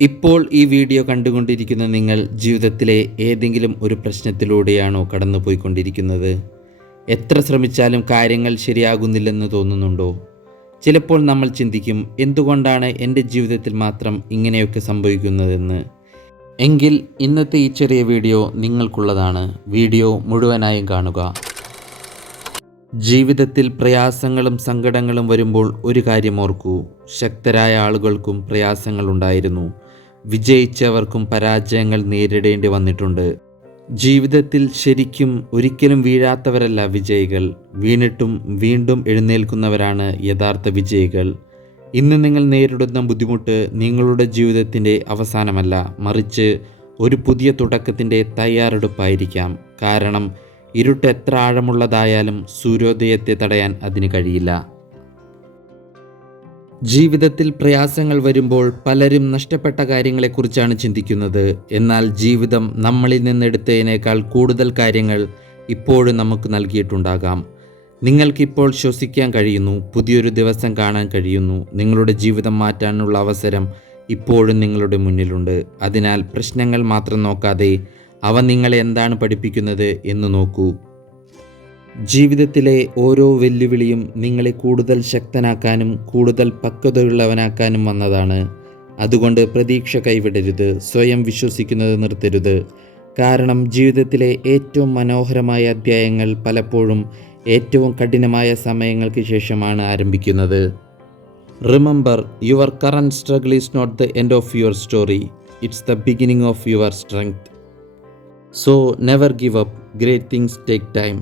ഇപ്പോൾ ഈ വീഡിയോ കണ്ടുകൊണ്ടിരിക്കുന്ന നിങ്ങൾ ജീവിതത്തിലെ ഏതെങ്കിലും ഒരു പ്രശ്നത്തിലൂടെയാണോ കടന്നുപോയിക്കൊണ്ടിരിക്കുന്നത്? എത്ര ശ്രമിച്ചാലും കാര്യങ്ങൾ ശരിയാകുന്നില്ലെന്ന് തോന്നുന്നുണ്ടോ? ചിലപ്പോൾ നമ്മൾ ചിന്തിക്കും, എന്തുകൊണ്ടാണ് എൻ്റെ ജീവിതത്തിൽ മാത്രം ഇങ്ങനെയൊക്കെ സംഭവിക്കുന്നതെന്ന്. എങ്കിൽ ഇന്നത്തെ ഈ ചെറിയ വീഡിയോ നിങ്ങൾക്കുള്ളതാണ്. വീഡിയോ മുഴുവനായും കാണുക. ജീവിതത്തിൽ പ്രയാസങ്ങളും സങ്കടങ്ങളും വരുമ്പോൾ ഒരു കാര്യം ഓർക്കൂ, ശക്തരായ ആളുകൾക്കും പ്രയാസങ്ങളുണ്ടായിരുന്നു. വിജയിച്ചവർക്കും പരാജയങ്ങൾ നേരിടേണ്ടി വന്നിട്ടുണ്ട്. ജീവിതത്തിൽ ശരിക്കും ഒരിക്കലും വീഴാത്തവരല്ല വിജയികൾ, വീണിട്ടും വീണ്ടും എഴുന്നേൽക്കുന്നവരാണ് യഥാർത്ഥ വിജയികൾ. ഇന്ന് നിങ്ങൾ നേരിടുന്ന ബുദ്ധിമുട്ട് നിങ്ങളുടെ ജീവിതത്തിൻ്റെ അവസാനമല്ല, മറിച്ച് ഒരു പുതിയ തുടക്കത്തിൻ്റെ തയ്യാറെടുപ്പായിരിക്കാം. കാരണം ഇരുട്ട് എത്ര ആഴമുള്ളതായാലും സൂര്യോദയത്തെ തടയാൻ അതിന് കഴിയില്ല. ജീവിതത്തിൽ പ്രയാസങ്ങൾ വരുമ്പോൾ പലരും നഷ്ടപ്പെട്ട കാര്യങ്ങളെക്കുറിച്ചാണ് ചിന്തിക്കുന്നത്. എന്നാൽ ജീവിതം നമ്മളിൽ നിന്നെടുത്തതിനേക്കാൾ കൂടുതൽ കാര്യങ്ങൾ ഇപ്പോഴും നമുക്ക് നൽകിയിട്ടുണ്ടാകാം. നിങ്ങൾക്കിപ്പോൾ ശ്വസിക്കാൻ കഴിയുന്നു, പുതിയൊരു ദിവസം കാണാൻ കഴിയുന്നു. നിങ്ങളുടെ ജീവിതം മാറ്റാനുള്ള അവസരം ഇപ്പോഴും നിങ്ങളുടെ മുന്നിലുണ്ട്. അതിനാൽ പ്രശ്നങ്ങൾ മാത്രം നോക്കാതെ അവ നിങ്ങളെ എന്താണ് പഠിപ്പിക്കുന്നത് എന്ന് നോക്കൂ. ജീവിതത്തിലെ ഓരോ വെല്ലുവിളിയും നിങ്ങളെ കൂടുതൽ ശക്തനാക്കാനും കൂടുതൽ പക്വതയുള്ളവനാക്കാനും വന്നതാണ്. അതുകൊണ്ട് പ്രതീക്ഷ കൈവിടരുത്, സ്വയം വിശ്വസിക്കുന്നത് നിർത്തരുത്. കാരണം ജീവിതത്തിലെ ഏറ്റവും മനോഹരമായ അധ്യായങ്ങൾ പലപ്പോഴും ഏറ്റവും കഠിനമായ സമയങ്ങൾക്ക് ശേഷമാണ് ആരംഭിക്കുന്നത്. Remember, your current struggle is not the end of your story, it's the beginning of your strength. So never give up, great things take time.